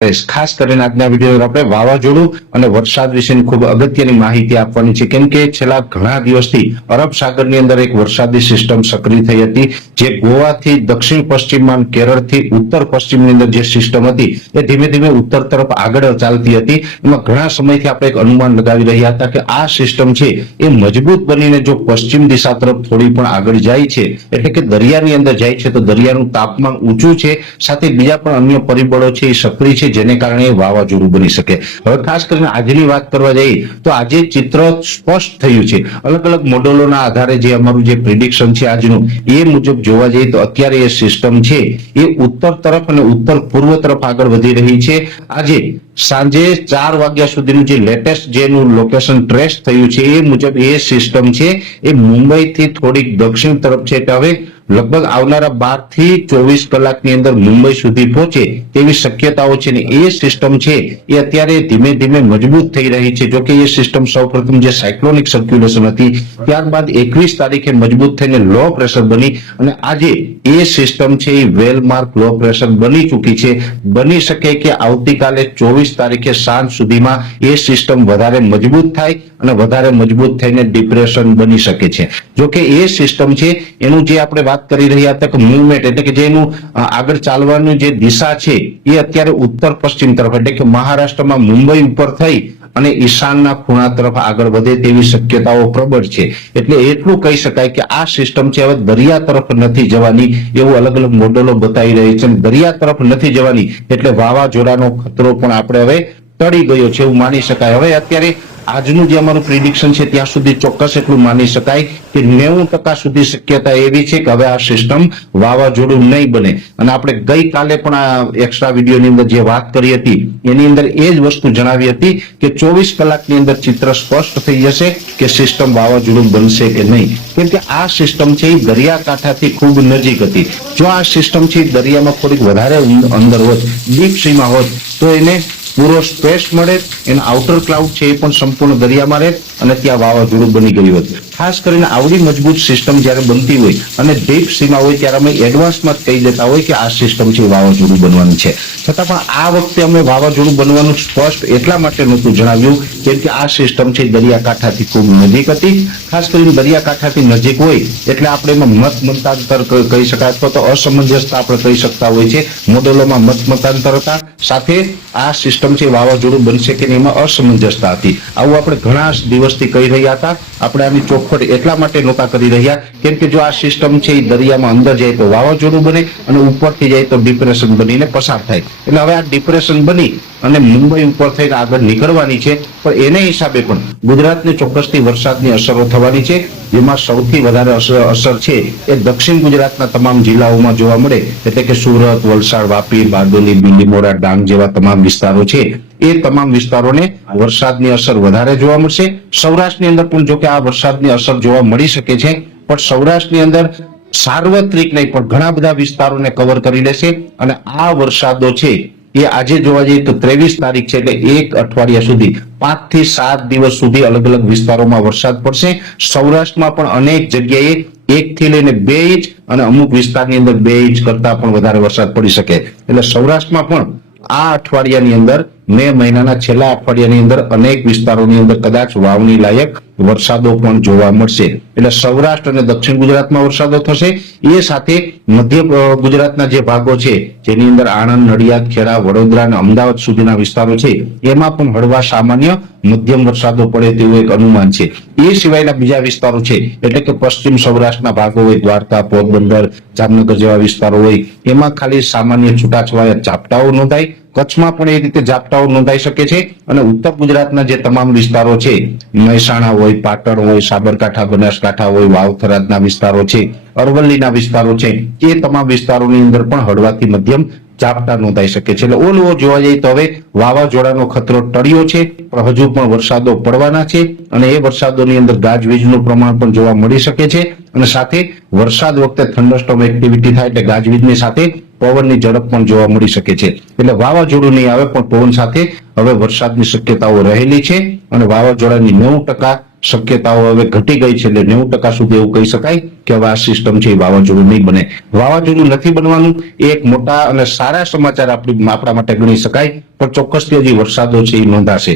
ખાસ કરીને આજના વિડીયો આપણે વાવાઝોડું અને વરસાદ વિશેની ખૂબ અગત્યની માહિતી આપવાની છે, કેમ કે છેલ્લા ઘણા દિવસથી અરબ સાગરની અંદર એક વરસાદી સિસ્ટમ સક્રિય થઈ હતી, જે ગોવાથી દક્ષિણ પશ્ચિમમાં કેરળથી ઉત્તર પશ્ચિમની અંદર જે સિસ્ટમ હતી એ ધીમે ધીમે ઉત્તર તરફ આગળ ચાલતી હતી. એમાં ઘણા સમયથી આપણે એક અનુમાન લગાવી રહ્યા હતા કે આ સિસ્ટમ છે એ મજબૂત બનીને જો પશ્ચિમ દિશા તરફ થોડી પણ આગળ જાય છે, એટલે કે દરિયાની અંદર જાય છે, તો દરિયાનું તાપમાન ઊંચું છે, સાથે બીજા પણ અન્ય પરિબળો છે એ સક્રિય છે, જેને કારણે વાવાઝોડું બની શકે. હવે ખાસ કરીને આજની વાત કરવા જઈએ તો આજે ચિત્ર સ્પષ્ટ થયું છે. અલગ અલગ મોડેલોના આધારે જે અમારું જે પ્રિડિક્શન છે આજનું, એ મુજબ જોવા જઈએ તો અત્યારે એ સિસ્ટમ છે એ ઉત્તર તરફ અને ઉત્તર પૂર્વ તરફ આગળ વધી રહી છે. આજે સાંજે 4 વાગ્યા સુધીનું જે લેટેસ્ટ જેનું લોકેશન ટ્રેસ થયું છે એ મુજબ એ સિસ્ટમ છે એ મુંબઈથી થોડીક દક્ષિણ તરફ છે. એટલે હવે લગભગ આવનારા 12 થી 24 કલાકની અંદર મુંબઈ સુધી પહોંચે તેવી શક્યતાઓ છે ને એ સિસ્ટમ છે એ અત્યારે ધીમે ધીમે મજબૂત થઈ રહી છે. જોકે એ સિસ્ટમ સૌપ્રથમ જે સાયક્લોનિક સર્ક્યુલેશન હતી, ત્યારબાદ 21 તારીખે મજબૂત થઈને લો પ્રેશર બની અને આજે એ સિસ્ટમ છે એ વેલમાર્ક લો પ્રેશર બની ચૂકી છે. બની શકે કે આવતીકાલે 24 તારીખે સાંજ સુધીમાં એ સિસ્ટમ વધારે મજબૂત થાય અને વધારે મજબૂત થઈને ડિપ્રેશન બની શકે છે. જોકે એ સિસ્ટમ છે એનું જે આપણે વાત કરી રહ્યા હતા કે મૂવમેન્ટ, એટલે કે જે એનું આગળ ચાલવાની જે દિશા છે એ અત્યારે ઉત્તર પશ્ચિમ તરફ, એટલે કે મહારાષ્ટ્રમાં મુંબઈ ઉપર થઈ અને ઈશાનના ખૂણા તરફ આગળ વધે તેવી શક્યતાઓ પ્રબળ છે. એટલે એટલું કહી શકાય કે આ સિસ્ટમ છે હવે દરિયા તરફ નથી જવાની, એવું અલગ અલગ મોડેલો બતાવી રહી છે. દરિયા તરફ નથી જવાની એટલે વાવાઝોડાનો ખતરો પણ આપણે હવે ટળી ગયો છે એવું માની શકાય. હવે અત્યારે આજનું જે અમારું પ્રિડિક્શન છે ત્યાં સુધી ચોક્કસ એટલું માની શકાય કે 90% સુધી શક્યતા એવી છે કે હવે આ સિસ્ટમ વાવાઝોડું નહીં બને. અને આપણે ગઈકાલે પણ આ એક્સ્ટ્રા વિડીયોની અંદર જે વાત કરી હતી એની અંદર એ જ વસ્તુ જણાવી હતી કે 24 કલાકની અંદર ચિત્ર સ્પષ્ટ થઈ જશે કે સિસ્ટમ વાવાઝોડું બનશે કે નહીં. કેમ કે આ સિસ્ટમ છે એ દરિયાકાંઠાથી ખૂબ નજીક હતી. જો આ સિસ્ટમ છે દરિયામાં થોડીક વધારે અંદર હોત, ડીપ સીમાં હોત, તો એને પૂરો સ્પેસ મળે, એના આઉટર ક્લાઉડ છે એ પણ સંપૂર્ણ દરિયામાં રહે અને ત્યાં વાવાઝોડું બની ગયું હતું. ખાસ કરીને આવડી મજબૂત સિસ્ટમ જ્યારે બનતી હોય અને ડીપ સીમાં હોય ત્યારે અમે એડવાન્સમાં જ કહી દેતા હોય કે આ સિસ્ટમ છે વાવાઝોડું બનવાનું છે. છતાં પણ આ વખતે અમે વાવાઝોડું બનવાનું સ્પષ્ટ એટલા માટે નહોતું જણાવ્યું કેમ કે આ સિસ્ટમ છે દરિયાકાંઠાથી ખૂબ નજીક હતી. ખાસ કરીને દરિયાકાંઠાથી નજીક હોય એટલે આપણે એમાં મતાંતર કહી શકાય અથવા તો અસમંજસતા આપણે કહી શકતા હોય છે. મોડેલોમાં મતાંતર હતા, સાથે આ સિસ્ટમ છે વાવાઝોડું બનશે કે એમાં અસમંજસતા હતી. આવું આપણે ઘણા દિવસથી કહી રહ્યા હતા. આપણે આની ચોખવટ એટલા માટે નહોતા કરી રહ્યા કેમ કે જો આ સિસ્ટમ છે એ દરિયામાં અંદર જાય તો વાવાઝોડું બને અને ઉપરથી જાય તો ડિપ્રેશન બનીને પસાર થાય. એટલે હવે આ ડિપ્રેશન બની અને મુંબઈ ઉપર થઈને આગળ નીકળવાની છે, પણ એને હિસાબે પણ ગુજરાતને ચોક્કસથી વરસાદની અસરો થવાની છે. જેમાં સૌથી વધારે અસર છે એ દક્ષિણ ગુજરાતના તમામ જિલ્લાઓમાં જોવા મળે, એટલે કે સુરત, વલસાડ, વાપી, બારડોલી, બિલીમોરા, ડાંગ જેવા તમામ વિસ્તારો છે એ તમામ વિસ્તારોને વરસાદની અસર વધારે જોવા મળશે. સૌરાષ્ટ્રની અંદર પણ જો કે આ વરસાદની અસર જોવા મળી શકે છે, પણ સૌરાષ્ટ્રની અંદર સાર્વત્રિક નહીં પણ ઘણા બધા વિસ્તારોને કવર કરી લેશે. અને આ વરસાદો છે એ આજે જોવા જઈએ તો 23 તારીખ છે, એટલે એક અઠવાડિયા સુધી 5 થી 7 દિવસ સુધી અલગ અલગ વિસ્તારોમાં વરસાદ પડશે. સૌરાષ્ટ્રમાં પણ અનેક જગ્યાએ 1 થી લઈને 2 ઇંચ અને અમુક વિસ્તારની અંદર 2 ઇંચ કરતા પણ વધારે વરસાદ પડી શકે. એટલે સૌરાષ્ટ્રમાં પણ આ અઠવાડિયાની અંદર, મે મહિનાના છેલ્લા અઠવાડિયાની અંદર અનેક વિસ્તારોની અંદર કદાચ વાવણી લાયક વરસાદો પણ જોવા મળશે. એટલે સૌરાષ્ટ્ર અને દક્ષિણ ગુજરાતમાં વરસાદો થશે. એ સાથે મધ્ય ગુજરાતના જે ભાગો છે જેની અંદર આણંદ, નડિયાદ, ખેડા, વડોદરા અને અમદાવાદ સુધીના વિસ્તારો છે એમાં પણ હળવા સામાન્ય મધ્યમ વરસાદો પડે તેવું એક અનુમાન છે. એ સિવાયના બીજા વિસ્તારો છે એટલે કે પશ્ચિમ સૌરાષ્ટ્રના ભાગો હોય, દ્વારકા, પોરબંદર, જામનગર જેવા વિસ્તારો હોય, એમાં ખાલી સામાન્ય છૂટાછવાયા ઝાપટાઓ નોંધાય. કચ્છમાં પણ એ રીતે ઝાપટાઓ નોંધાઈ શકે છે. અને ઉત્તર ગુજરાતના જે તમામ વિસ્તારો છે, મહેસાણા હોય, પાટણ હોય, સાબરકાંઠા, બનાસકાંઠા હોય, વાવ-થરાદના વિસ્તારો છે, અરવલ્લીના વિસ્તારો છે, એ તમામ વિસ્તારોની અંદર પણ હળવાથી મધ્યમ ઝાપટા નોંધાઈ શકે છે. એટલે ઓલ ઓવર જોવા જઈએ તો હવે વાવાઝોડાનો ખતરો ટળ્યો છે, પણ હજુ પણ વરસાદો પડવાના છે અને એ વરસાદોની અંદર ગાજવીજનું પ્રમાણ પણ જોવા મળી શકે છે. અને સાથે વરસાદ વખતે થંડરસ્ટોર્મ એક્ટિવિટી થાય એટલે ગાજવીજની સાથે પવનની ઝડપ પણ જોવા મળી શકે છે. એટલે વાવાઝોડું નહીં આવે પણ પવન સાથે હવે વરસાદની શક્યતાઓ રહેલી છે અને વાવાઝોડાની 90% શક્યતાઓ હવે ઘટી ગઈ છે, એટલે 90% સુધી એવું કહી શકાય કે હવે આ સિસ્ટમ છે એ વાવાઝોડું નહીં બને. વાવાઝોડું નથી બનવાનું એ એક મોટા અને સારા સમાચાર આપણા માટે ગણી શકાય, પણ ચોક્કસથી હજી વરસાદો છે એ નોંધાશે.